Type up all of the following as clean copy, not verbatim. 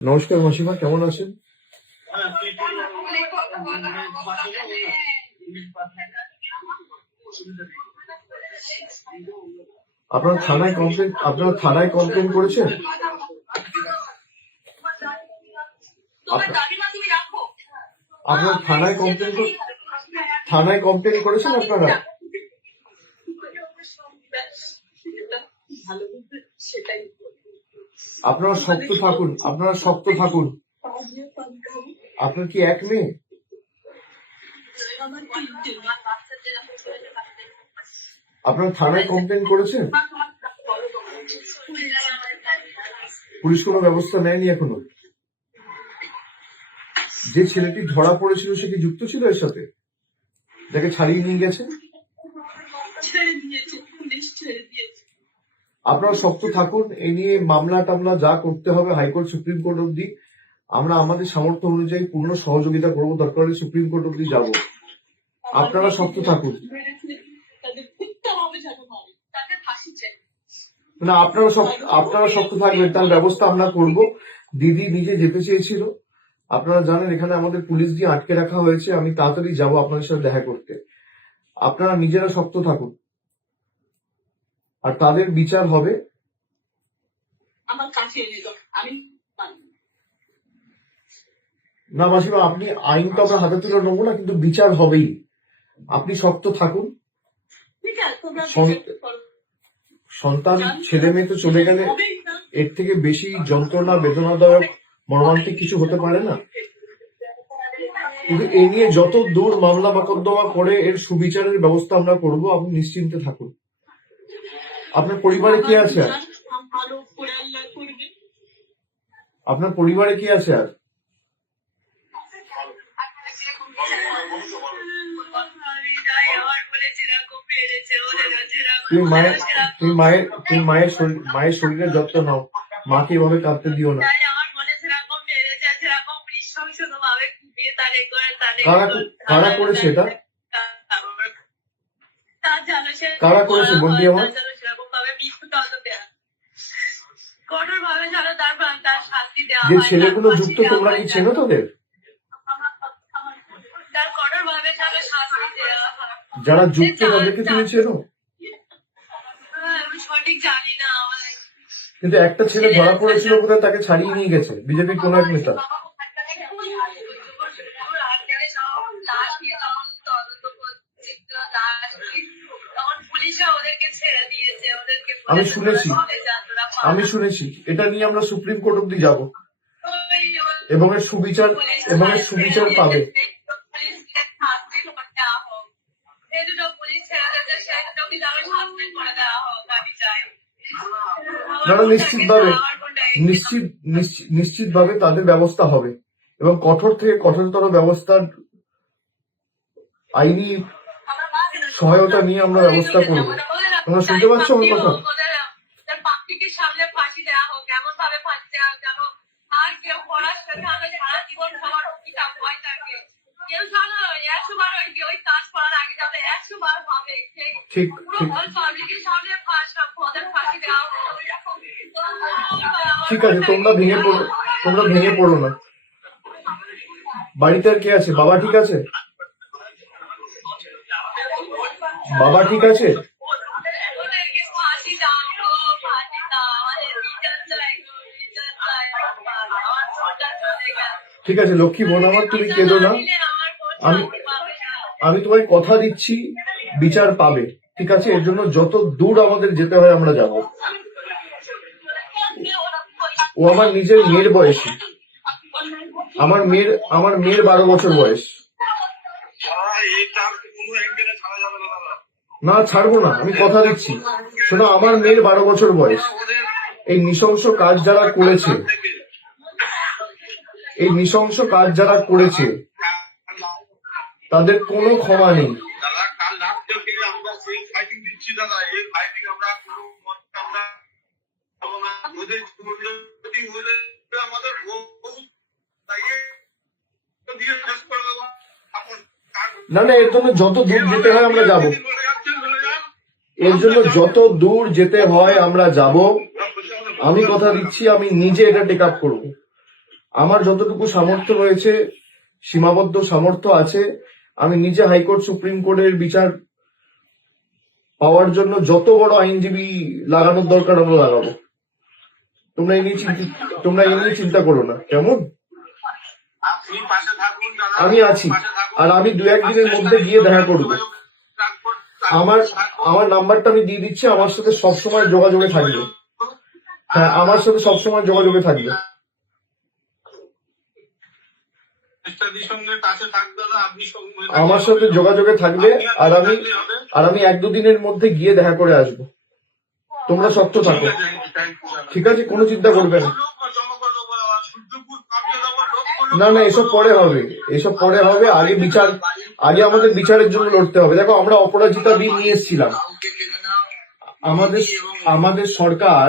নমস্কার মাসিমা, কেমন আছেন? আপনারা থানায় কমপ্লেন করেছেন? আপনারা থানায় কমপ্লেন করেছেন আপনারা? আপনারা শক্ত থাকুন। আপনার কি এক মেয়ে? আপনারা থানায় কমপ্লেন করেছেন? পুলিশ কোনো ব্যবস্থা নেয়নি এখনো? যে ছেলেটি ধরা পড়েছিল সে কি যুক্ত ছিল এর সাথে, যাকে ছাড়িয়ে নিয়ে গেছে? আপনারা শক্ত থাকুন। এই নিয়ে মামলা টামলা যা করতে হবে হাইকোর্ট সুপ্রিম কোর্ট অব্দি আমরা আমাদের সামর্থ্য অনুযায়ী পূর্ণ সহযোগিতা করবো। দরকার হলে সুপ্রিম কোর্ট অব্দি যাবো। আপনারা শক্ত থাকুন। না, আপনারা শক্ত থাকবেন, তার ব্যবস্থা আমরা করব। দিদি নিজে যেতে চেয়েছিল, আপনারা জানেন এখানে আমাদের পুলিশ দিয়ে আটকে রাখা হয়েছে। আমি তাড়াতাড়ি যাব আপনাদের সাথে দেখা করতে। আপনারা নিজেরা শক্ত থাকুন, আর তাদের বিচার হবে। না মাসিমা, আপনি আইন তো আমরা হাতে তুলে নেবো না, কিন্তু বিচার হবেই। আপনি শক্ত থাকুন। সন্তান ছেলে মেয়ে তো চলে গেলে এর থেকে বেশি যন্ত্রণা বেদনাদায়ক মর্মান্তিক কিছু হতে পারে না। কিন্তু এ নিয়ে যত দূর মামলা মোকদ্দমা করে এর সুবিচারের ব্যবস্থা আমরা করব। আপনি নিশ্চিন্তে থাকুন। আপনার পরিবারে কি আছে আর? আপনার পরিবারে কি আছে আর? তুমি মায়ের শরীরের যত্ন নাও। মাকে এভাবে কাঁদতে দিও না। কারা করেছে এটা? কারা করেছে বন্দি আমার? যে ছেলেগুলো যুক্ত, তোমরা কি চেনো তাদের? যারা যুক্ত তাদেরকে তুমি চেনো? কিন্তু একটা ছেলে ধরা পড়েছিল কোথায়, তাকে ছাড়িয়ে নিয়ে গেছে বিজেপির কোন এক নেতা। আমি শুনেছি এটা নিয়ে আমরা সুপ্রিম কোর্ট অব্দি যাব, এবং এর সুবিচার পাবে। নিশ্চিতভাবে তাদের ব্যবস্থা হবে, এবং কঠোর থেকে কঠোরতর ব্যবস্থার আইনি সহায়তা নিয়ে আমরা ব্যবস্থা করব। তোমরা শুনতে পাচ্ছ আমার কথা? ঠিক আছে, তোমরা ভেঙে পড়ো না। বাড়িতে আর কে আছে? বাবা ঠিক আছে? ঠিক আছে লক্ষ্মী বোন আমার, তুমি কেঁদো না। আমি তোমায় কথা দিচ্ছি বিচার পাবে, ঠিক আছে? এর জন্য যত দূর আমাদের যেতে হয় আমরা যাব। ও আমার নিজের মেয়ের বয়সী। আমার মেয়ের 12 বছর বয়স। না, ছাড়বো না, আমি কথা দিচ্ছি। শোনো, আমার মেয়ের 12 বছর বয়স। এই নৃশংস কাজ যারা করেছে তাদের কোনো ক্ষমা নেই। না, এর জন্য যত দূর যেতে হয় আমরা যাব। আমি কথা দিচ্ছি, আমি নিজে এটা টেক আপ করবো। আমার যতটুকু সামর্থ্য রয়েছে, সীমাবদ্ধ সামর্থ্য আছে, আমি নিজে হাইকোর্ট সুপ্রিম কোর্টের বিচার পাওয়ার জন্য যত বড় আইনজীবী লাগানোর দরকার আমরা লাগাবো। তোমরা এই নিয়ে চিন্তা করো না, কেমন? আপনি পাশে থাকুন দাদা, আমি আছি, পাশে থাকুন। আর আমি 2-1 দিনের মধ্যে গিয়ে দেখা করবো। আমার নাম্বারটা আমি দিয়ে দিচ্ছি, আমার সাথে সবসময় যোগাযোগে থাকবে। হ্যাঁ, আমার সাথে সবসময় যোগাযোগে থাকবে। আমার সাথে যোগাযোগে থাকবে, আর আমি 1-2 দিনের মধ্যে গিয়ে দেখা করে আসবো। তোমরা শক্ত থাকো, ঠিক আছে? কোনো চিন্তা করবে না। না না, এসব পরে হবে, এসব পরে হবে। আগে আমাদের বিচারের জন্য লড়তে হবে। দেখো, আমরা অপরাজিতা বিল নিয়ে এসেছিলাম। আমাদের সরকার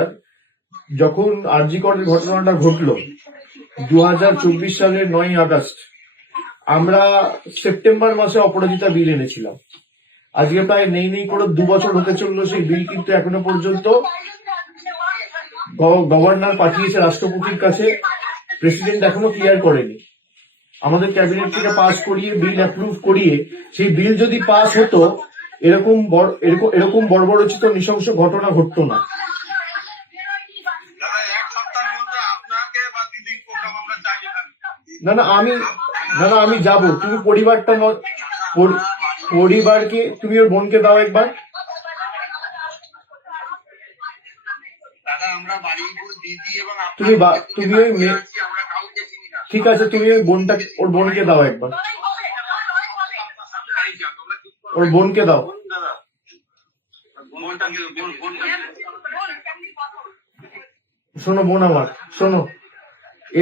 যখন আরজি করের ঘটনাটা ঘটলো 2024 সালের 9ই আগস্ট, আমরা সেপ্টেম্বর মাসে অপরাজিতা বিল এনেছিলাম। আজকে প্রায় নেই করে 2 বছর হতে চললো সেই বিল, কিন্তু এখনো পর্যন্ত গভর্নর পাঠিয়েছে রাষ্ট্রপতির কাছে, প্রেসিডেন্ট এখনো ক্লিয়ার করেনি। আমাদের ক্যাবিনেট থেকে পাস করিয়ে, বিল অ্যাপ্রুভ করিয়ে, সেই বিল যদি পাস হতো, এরকম বর্বরচিত নৃশংস ঘটনা ঘটতো না। না না, আমি যাবো। তুমি পরিবারকে, তুমি ওর বোনকে দাও একবার। তুমি ওই ঠিক আছে, তুমি ওর বোনকে দাও একবার, ওর বোনকে দাও। শোনো বোন আমার, শোনো,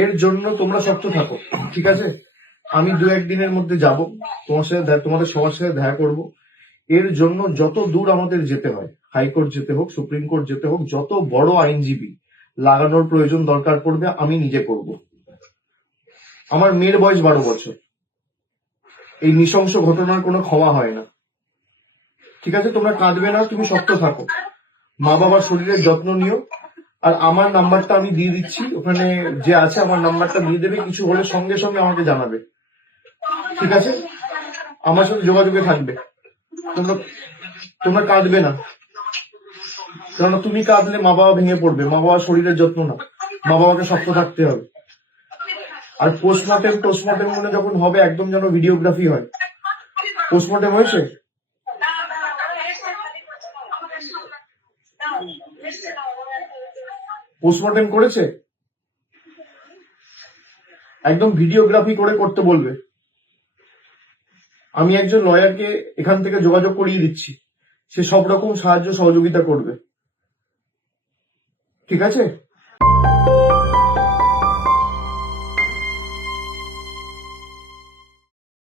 এর জন্য তোমরা শক্ত থাকো, ঠিক আছে? আমি 2-1 দিনের মধ্যে যাব, তোমাদের সবার সাথে দেখা করব। এর জন্য যত দূর আমাদের যেতে হয়, হাইকোর্ট যেতে হোক, সুপ্রিম কোর্ট যেতে হোক, যত বড় আইনজীবী লাগানোর প্রয়োজন দরকার পড়বে, আমি নিজে করব। আমার মেয়ের বয়স 12 বছর। এই নৃশংস ঘটনার কোনো ক্ষমা হয় না, ঠিক আছে? তোমরা কাঁদবে না, তুমি শক্ত থাকো, মা বাবার শরীরের যত্ন নিও। আর আমার নাম্বারটা আমি দিয়ে দিচ্ছি, ওখানে যে আছে আমার নাম্বারটা দিয়ে দেবে, কিছু হলে সঙ্গে সঙ্গে আমাকে জানাবে, ঠিক আছে? আমার সাথে যোগাযোগে থাকবে। তোমরা কাঁদবে না, কারণ তুমি কাঁদলে মা বাবা ভেঙে পড়বে। মা বাবার শরীরের যত্ন না, মা বাবাকে শক্ত থাকতে হবে। আর পোস্টমর্টেম মনে যখন হবে, একদম যেন ভিডিওগ্রাফি হয়। পোস্টমর্টেম হয়েছে? পোস্টমর্টেম করেছে? একদম ভিডিওগ্রাফি করে করতে বলবে। আমি একজন লয়ারকে এখান থেকে যোগাযোগ করিয়ে দিচ্ছি, সে সব রকম সাহায্য সহযোগিতা করবে, ঠিক আছে?